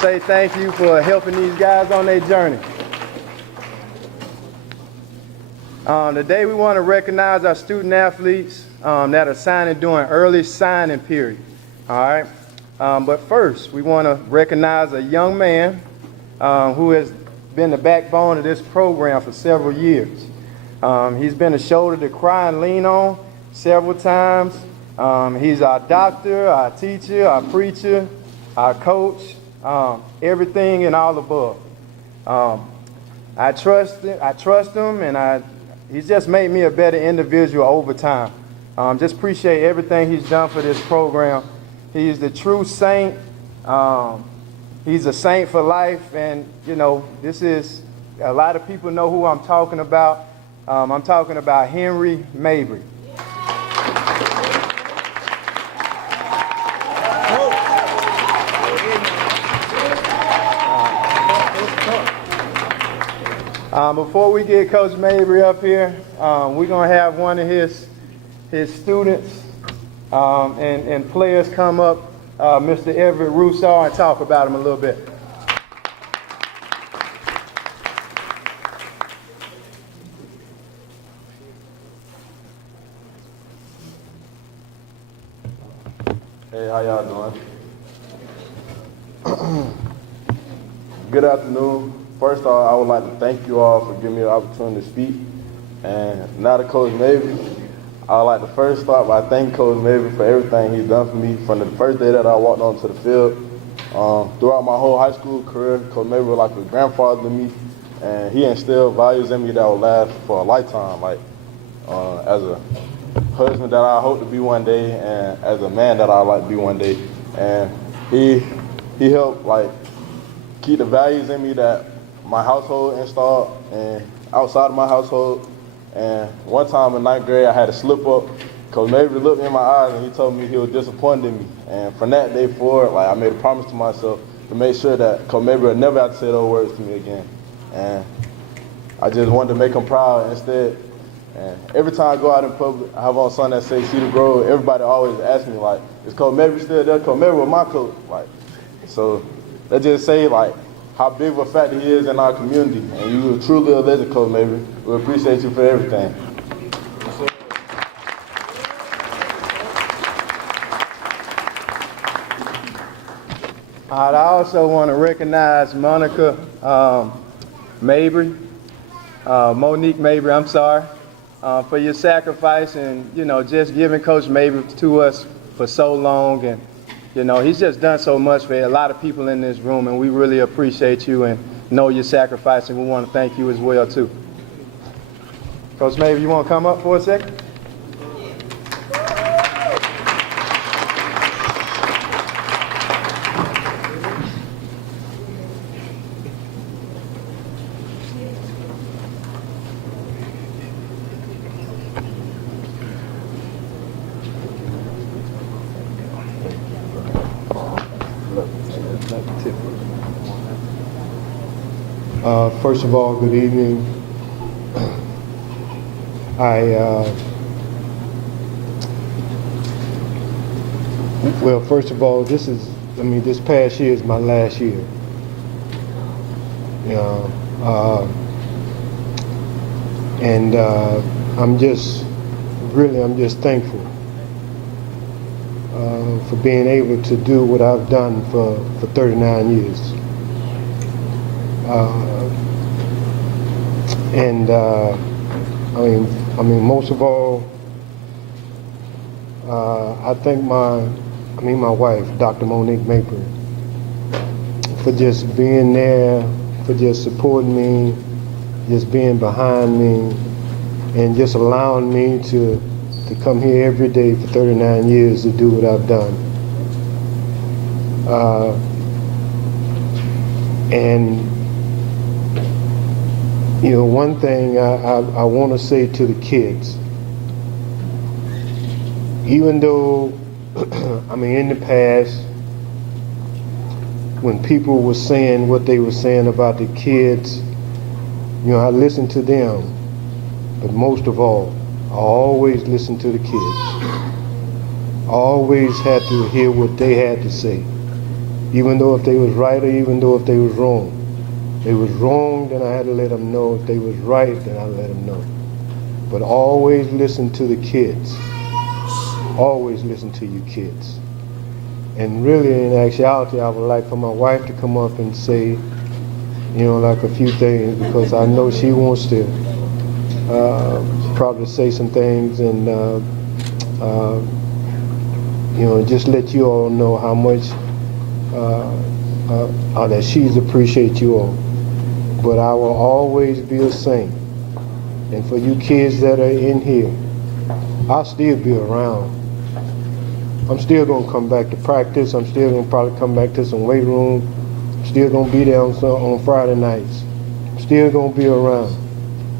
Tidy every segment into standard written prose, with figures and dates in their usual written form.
Say thank you for helping these guys on their journey. Today we want to recognize our student athletes that are signing during early signing period. All right. But first, we want to recognize a young man who has been the backbone of this program for several years. He's been a shoulder to cry and lean on several times. He's our doctor, our teacher, our preacher, our coach, everything and all above. I trust him, and he's just made me a better individual over time. Just appreciate everything he's done for this program. He's the true saint. He's a saint for life, and this is, a lot of people know who I'm talking about. I'm talking about Henry Mabry. Before we get Coach Mabry up here, we're going to have one of his students and players come up, Mr. Everett Rousseau, and talk about him a little bit. Hey, how y'all doing? Good afternoon. First off, I would like to thank you all for giving me the opportunity to speak. And now to Coach Mabry, I would like to first start by thanking Coach Mabry for everything he's done for me from the first day that I walked onto the field. Throughout my whole high school career, Coach Mabry was like a grandfather to me, and he instilled values in me that will last for a lifetime, like as a husband that I hope to be one day, and as a man that I'd like to be one day. And he helped keep the values in me that my household installed and outside of my household. And one time in 9th grade, I had a slip up. Coach Mabry looked me in my eyes and he told me he was disappointed in me. And from that day forward, I made a promise to myself to make sure that Coach Mabry would never have to say those words to me again. And I just wanted to make him proud instead. And every time I go out in public, I have on something that says Cedar Grove. Everybody always asks me, is Coach Mabry still there? Coach Mabry was my coach. So that just say, how big of a factor he is in our community. And you are truly a legend, Coach Mabry. We appreciate you for everything. I also want to recognize Monica Mabry, Monique Mabry, I'm sorry, for your sacrifice and, just giving Coach Mabry to us for so long. And, he's just done so much for a lot of people in this room, and we really appreciate you and know your sacrifice, and we want to thank you as well, too. Coach Mabry, you want to come up for a second? First of all, good evening. Well, first of all, this past year is my last year. I'm just thankful for being able to do what I've done for 39 years. Most of all, I thank my wife, Dr. Monique Mabry, for just being there, for just supporting me, just being behind me, and just allowing me to come here every day for 39 years to do what I've done. One thing I want to say to the kids, even though, in the past, when people were saying what they were saying about the kids, I listened to them, but most of all, I always listened to the kids. I always had to hear what they had to say, even though if they was right or even though if they was wrong. If they was wrong, then I had to let them know. If they was right, then I let them know. But always listen to the kids. Always listen to your kids. And really, in actuality, I would like for my wife to come up and say, like a few things, because I know she wants to probably say some things and, just let you all know how much that she's appreciate you all. But I will always be a saint. And for you kids that are in here, I'll still be around. I'm still going to come back to practice. I'm still going to probably come back to some weight room. I'm still going to be there on Friday nights. I'm still going to be around.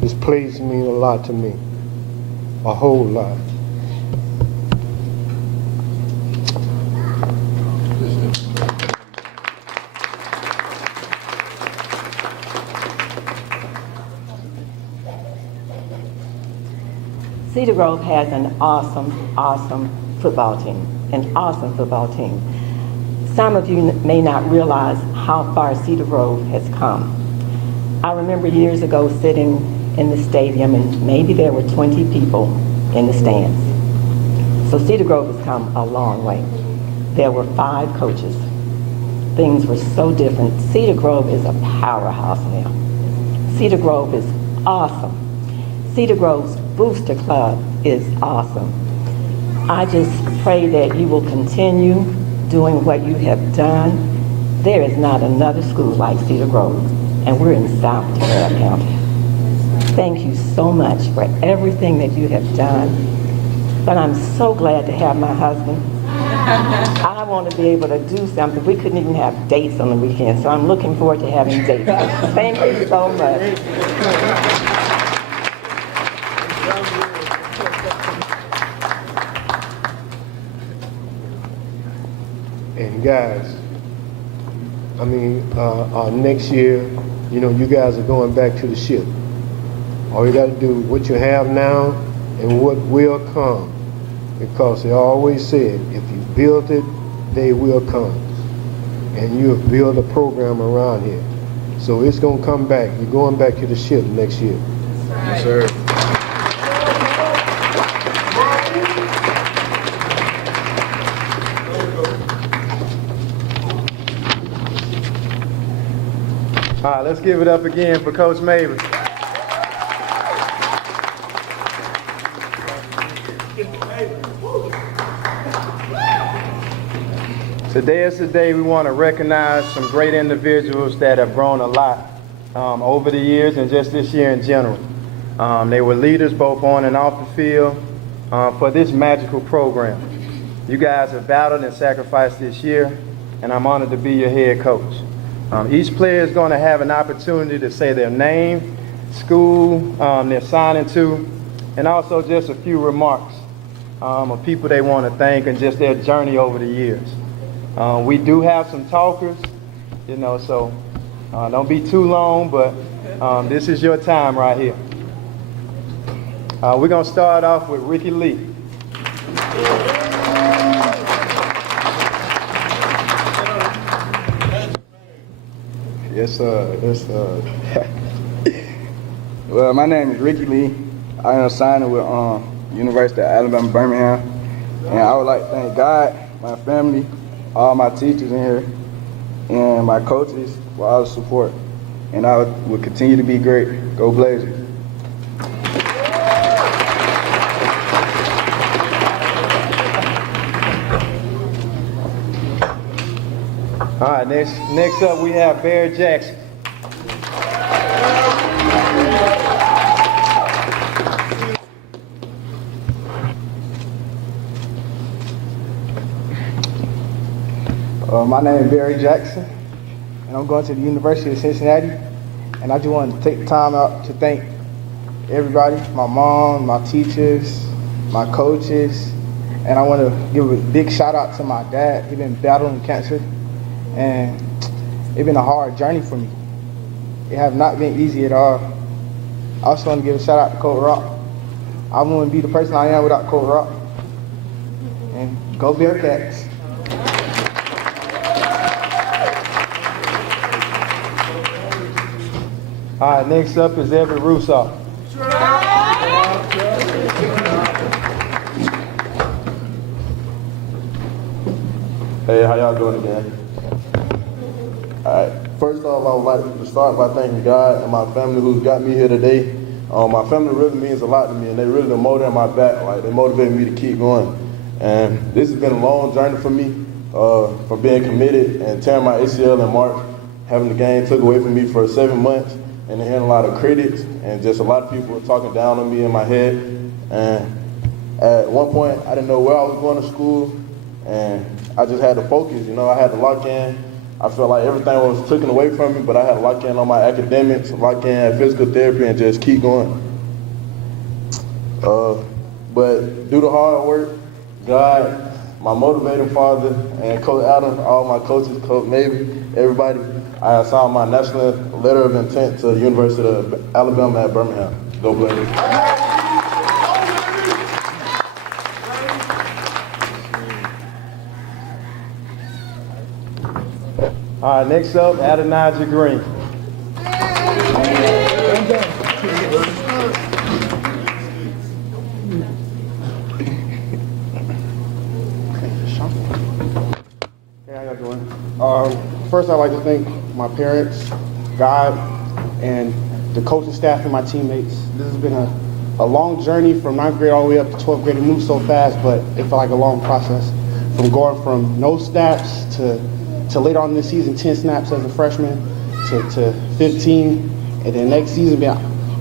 This place means a lot to me. A whole lot. Cedar Grove has an awesome football team, an awesome football team. Some of you may not realize how far Cedar Grove has come. I remember years ago sitting in the stadium and maybe there were 20 people in the stands. So Cedar Grove has come a long way. There were 5 coaches. Things were so different. Cedar Grove is a powerhouse now. Cedar Grove is awesome. Cedar Grove's Booster Club is awesome. I just pray that you will continue doing what you have done. There is not another school like Cedar Grove, and we're in South DeKalb County. Thank you so much for everything that you have done. But I'm so glad to have my husband. I want to be able to do something. We couldn't even have dates on the weekend, so I'm looking forward to having dates. Thank you so much. And guys, next year, you guys are going back to the ship. All you got to do what you have now and what will come. Because they always said, if you build it, they will come. And you have built a program around here. So it's going to come back. You're going back to the ship next year. Yes, sir. All right, let's give it up again for Coach Mabry. Today is the day we want to recognize some great individuals that have grown a lot over the years and just this year in general. They were leaders both on and off the field for this magical program. You guys have battled and sacrificed this year, and I'm honored to be your head coach. Each player is going to have an opportunity to say their name, school they're signing to, and also just a few remarks of people they want to thank and just their journey over the years. We do have some talkers, so don't be too long, but this is your time right here. We're going to start off with Ricky Lee. Yes, sir. Yes, sir. Well, my name is Ricky Lee. I am signing with University of Alabama, Birmingham. And I would like to thank God, my family, all my teachers in here, and my coaches for all the support. And I will continue to be great. Go Blazers. All right, next up we have Barry Jackson. My name is Barry Jackson, and I'm going to the University of Cincinnati. And I just want to take the time out to thank everybody, my mom, my teachers, my coaches, and I want to give a big shout out to my dad. He's been battling cancer, and it's been a hard journey for me. It has not been easy at all. I also want to give a shout out to Coach Rock. I wouldn't be the person I am without Coach Rock. And go Bearcats. All right, next up is Everett Russo. Hey, how y'all doing again? All right. First off, I would like to start by thanking God and my family who's got me here today. My family really means a lot to me, and they really the motor in my back. Like, they motivate me to keep going. And this has been a long journey for me, from being committed and tearing my ACL in March, having the game took away from me for 7 months, and hearing a lot of critics and just a lot of people talking down on me in my head. And at one point, I didn't know where I was going to school, and I just had to focus. I had to lock in. I felt like everything was taken away from me, but I had to lock in on my academics, lock in at physical therapy, and just keep going. But due to hard work, God, my motivating father, and Coach Adam, all my coaches, Coach Mabry, everybody, I signed my national letter of intent to the University of Alabama at Birmingham. Go Blazers. All right, next up, Adonijah Green. Hey, how y'all doing? First, I'd like to thank my parents, God, and the coaching staff and my teammates. This has been a long journey from 9th grade all the way up to 12th grade. It moved so fast, but it felt like a long process. From going from no snaps to later on in the season, 10 snaps as a freshman to 15, and then next season being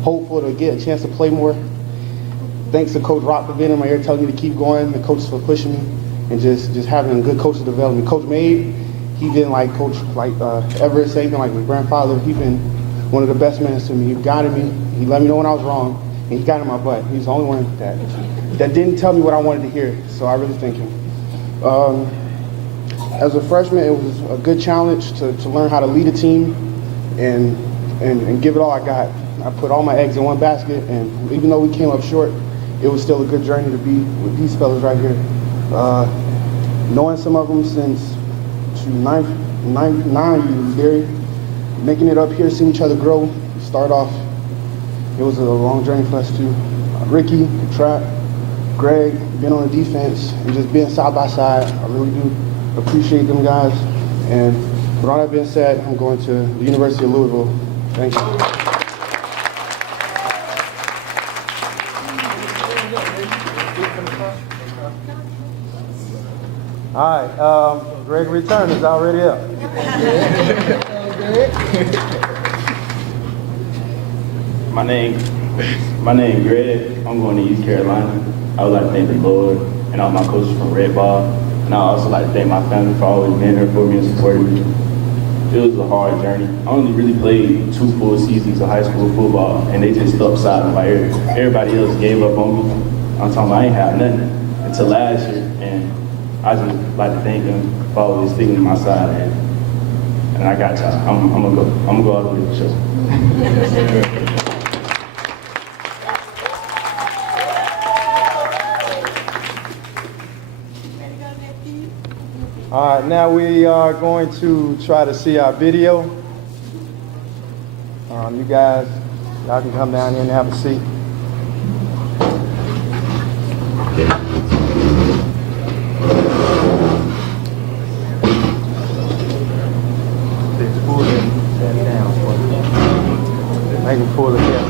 hopeful to get a chance to play more. Thanks to Coach Rock for being in my ear telling me to keep going, the coaches for pushing me, and just having a good coach to develop me. Coach Mabry, he been like Coach Everett said, he been like my grandfather. He been one of the best men to me. He guided me. He let me know when I was wrong, and he got in my butt. He's the only one that didn't tell me what I wanted to hear. So I really thank him. As a freshman, it was a good challenge to learn how to lead a team and give it all I got. I put all my eggs in one basket, and even though we came up short, it was still a good journey to be with these fellas right here. Knowing some of them since nine years, Gary, making it up here, seeing each other grow, start off, it was a long journey for us too. Ricky, Trap, Greg, being on the defense, and just being side by side, I really do appreciate them guys. And With all that being said, I'm going to the University of Louisville. Thank you. All right, Gregory Turner's already up. My name Greg. I'm going to East Carolina. I would like to thank the Lord and all my coaches from Red Ball. And I also like to thank my family for always being there for me and supporting me. It was a hard journey. I only really played 2 full seasons of high school football, and they just stopped silent. Like everybody else gave up on me. I'm talking about I ain't have nothing until last year, and I just like to thank them for always sticking to my side. And I got y'all. I'm gonna go all the way to the show. All right, now we are going to try to see our video. You guys, y'all can come down here and have a seat. Pull that down for me. Make him pull it down.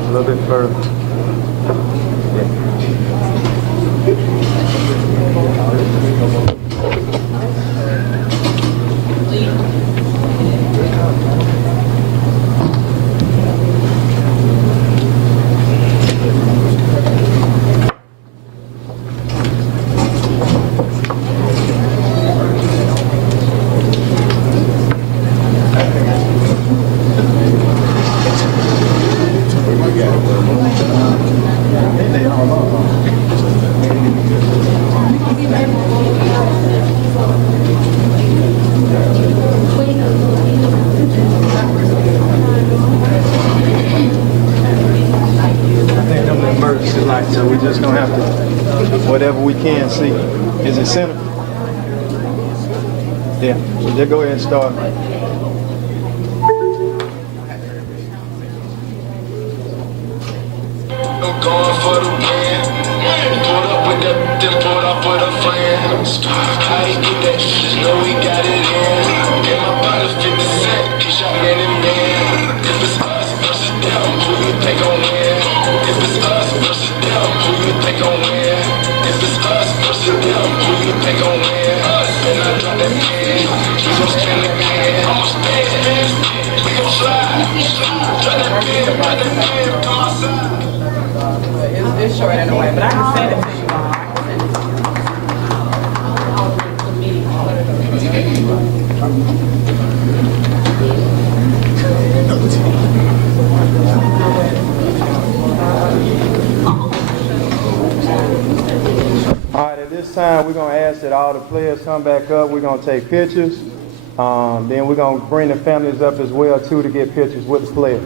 A little bit further. So we're just gonna have to, whatever we can see. Is it center? Yeah, so just go ahead and start. I'm going for the win. Pulled up with the, then pulled off with a friend. How you get that? Just know we got it in. And my brother's 50 Cent, he shot man and man. If it's us versus them, who you think gon' win? If it's us versus them, who you think gon' win? If it's us versus them, who you think gon' win? Us, and I drop that pen. We gon' spin the pen. I'ma spin. We gon' slide. Drop that pen, to my side. It's short in a way, but I can send it to you all. I can send it to All right, at this time, we're gonna ask that all the players come back up. We're gonna take pictures. Then we're gonna bring the families up as well too to get pictures with the players.